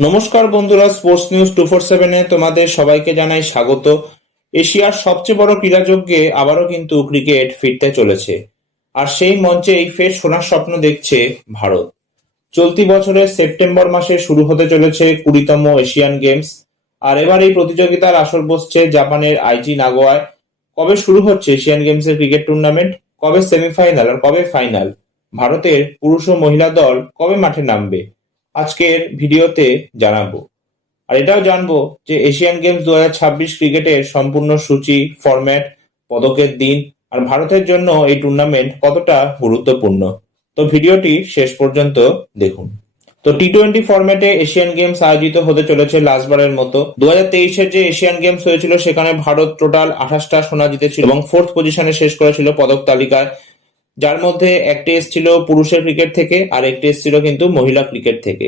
নমস্কার বন্ধুরা, sports news 247-এ তোমাদের সবাইকে জানাই স্বাগত। এশিয়ার সবচেয়ে বড় ক্রীড়াযজ্ঞে আবারও কিন্তু ক্রিকেট ফিরতে চলেছে, আর সেই মঞ্চেই ফের সোনার স্বপ্ন দেখছে ভারত। চলতি বছরের সেপ্টেম্বর মাসে শুরু হতে চলেছে 20তম এশিয়ান গেমস, আর এবার এই প্রতিযোগিতার আসর বসছে জাপানের আইচি নাগোয়ায়। কবে শুরু হচ্ছে এশিয়ান গেমসের ক্রিকেট টুর্নামেন্ট, কবে সেমিফাইনাল আর কবে ফাইনাল, ভারতের পুরুষ ও মহিলা দল কবে মাঠে নামবে, আজকের ভিডিওতে জানাবো। আর এটাও জানবো যে এশিয়ান গেমস 2026 ক্রিকেটের সম্পূর্ণ সূচি, ফরম্যাট, পদকের দিন আর ভারতের জন্য এই টুর্নামেন্ট কতটা গুরুত্বপূর্ণ। তো ভিডিওটি শেষ পর্যন্ত দেখুন। তো টি-20 ফরম্যাটে এশিয়ান গেমস আয়োজিত হতে চলেছে লাস্টবারের মতো। 2023-এর যে এশিয়ান গেমস হয়েছিল সেখানে ভারত টোটাল 28টা সোনা জিতেছিল এবং 4th পজিশনে শেষ করেছিল পদক তালিকায়, যার মধ্যে একটি এসেছিল পুরুষের ক্রিকেট থেকে আর একটি এসেছিল কিন্তু মহিলা ক্রিকেট থেকে।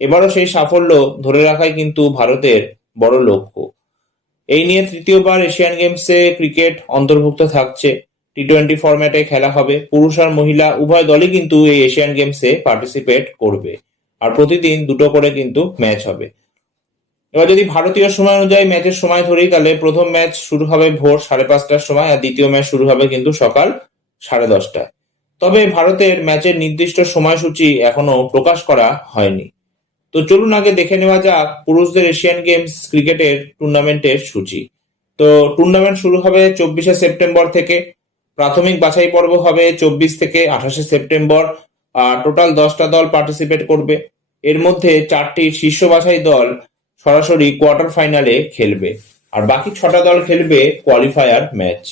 এবারও সেই সাফল্য ধরে রাখাই কিন্তু ভারতের বড় লক্ষ্য। এই নিয়ে তৃতীয়বার এশিয়ান গেমসে ক্রিকেট অন্তর্ভুক্ত থাকছে। টি-20 ফরম্যাটে খেলা হবে, পুরুষ আর মহিলা উভয় দলই কিন্তু এই এশিয়ান গেমসে পার্টিসিপেট করবে, আর প্রতিদিন দুটো করে কিন্তু ম্যাচ হবে। এবার যদি ভারতীয় সময় অনুযায়ী ম্যাচের সময় ধরি, তাহলে প্রথম ম্যাচ শুরু হবে ভোর 5:30টার সময়, আর দ্বিতীয় ম্যাচ শুরু হবে কিন্তু সকাল 10:30টায়। তবে ভারতের ম্যাচের নির্দিষ্ট সময়সূচি এখনো প্রকাশ করা হয়নি। তো চলুন আগে দেখে নেওয়া যাক পুরুষদের এশিয়ান গেমস ক্রিকেটের টুর্নামেন্টের সূচি। তো টুর্নামেন্ট শুরু হবে 24শে সেপ্টেম্বর থেকে। প্রাথমিক বাছাই পর্ব হবে 24 থেকে 28শে সেপ্টেম্বর, আর টোটাল 10টা দল পার্টিসিপেট করবে। এর মধ্যে 4টি শীর্ষ বাছাই দল সরাসরি কোয়ার্টার ফাইনালে খেলবে, আর বাকি 6টা দল খেলবে কোয়ালিফায়ার ম্যাচ।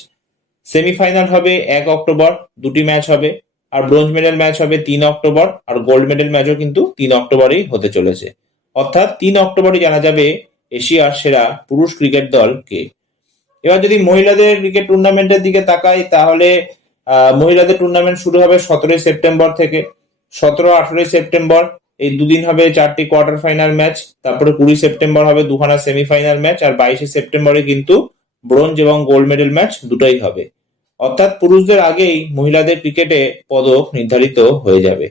সেমিফাইনাল হবে 1 অক্টোবর, দুটি ম্যাচ হবে, আর ব্রোঞ্জ মেডেল ম্যাচ হবে 3 অক্টোবর, আর গোল্ড মেডেল ম্যাচও কিন্তু 3 অক্টোবরেই হতে চলেছে। অর্থাৎ 3 অক্টোবরই জানা যাবে এশিয়ার সেরা পুরুষ ক্রিকেট দল কে। এবার যদি মহিলাদের ক্রিকেট টুর্নামেন্টের দিকে তাকাই, তাহলে মহিলাদের টুর্নামেন্ট শুরু হবে 17 সেপ্টেম্বর থেকে। 17-18 সেপ্টেম্বর এই দুদিন হবে 4টি কোয়ার্টার ফাইনাল ম্যাচ, তারপরে 20 সেপ্টেম্বর হবে দুখানা সেমিফাইনাল ম্যাচ, আর 22শে সেপ্টেম্বরে কিন্তু ব্রোঞ্জ এবং গোল্ড মেডেল ম্যাচ দুটোই হবে। অর্থাৎ পুরুষদের আগেই মহিলাদের ক্রিকেটে পদক নির্ধারিত হয়ে যাবে।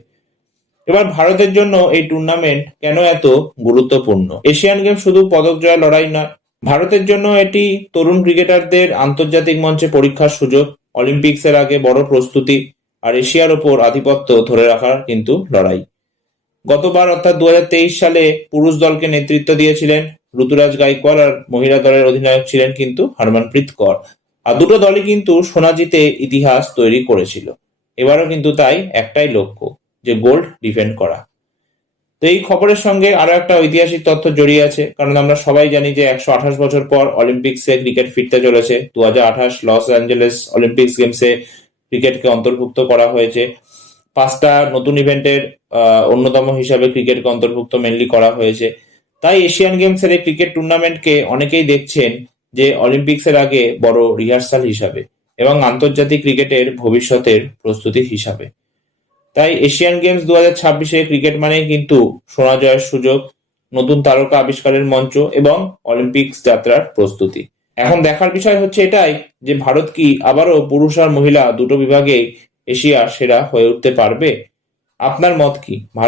এবার ভারতের জন্য এই টুর্নামেন্ট কেন এত গুরুত্বপূর্ণ? এশিয়ান গেম শুধু পদক জয় লড়াই নয়, ভারতের জন্য এটি তরুণ ক্রিকেটারদের আন্তর্জাতিক মঞ্চে পরীক্ষার সুযোগ, অলিম্পিক্সের আগে বড় প্রস্তুতি, আর এশিয়ার ওপর আধিপত্য ধরে রাখার কিন্তু লড়াই। গতবার অর্থাৎ 2023 সালে পুরুষ দলকে নেতৃত্ব দিয়েছিলেন ঋতুরাজ গাইকোয়াড়, আর মহিলা দলের অধিনায়ক ছিলেন কিন্তু হরমনপ্রীত কৌর। আর দুটো দলই কিন্তু সোনা জিতে ইতিহাস তৈরি করেছিল। এবারও কিন্তু তাই একটাই লক্ষ্য, যে গোল্ড ডিফেন্ড করা। তো এই খবরের সঙ্গে আরো একটা ঐতিহাসিক তথ্য জড়িয়ে আছে, কারণ আমরা সবাই জানি যে 128 বছর পর অলিম্পিক্সে ক্রিকেট ফিরতে চলেছে। 2028 লস অ্যাঞ্জেলেস অলিম্পিক্স গেমসে ক্রিকেটকে অন্তর্ভুক্ত করা হয়েছে। 5টা নতুন ইভেন্টের অন্যতম হিসাবে ক্রিকেটকে অন্তর্ভুক্ত মেনলি করা হয়েছে। তাই এশিয়ান গেমসের এই ক্রিকেট টুর্নামেন্টকে অনেকেই দেখছেন যে অলিম্পিক্সের আগে বড় রিহার্সাল হিসাবে এবং আন্তর্জাতিক ক্রিকেটের ভবিষ্যতের প্রস্তুতি হিসাবে। তাই এশিয়ান গেমস 2026-এ ক্রিকেট মানেই কিন্তু সোনা জয়ের সুযোগ, নতুন তারকা আবিষ্কারের মঞ্চ এবং অলিম্পিক্স যাত্রার প্রস্তুতি। এখন দেখার বিষয় হচ্ছে এটাই যে ভারত কি আবারও পুরুষ আর মহিলা দুটো বিভাগে এশিয়ার সেরা হয়ে উঠতে পারবে? আপনার মত কি? ভারত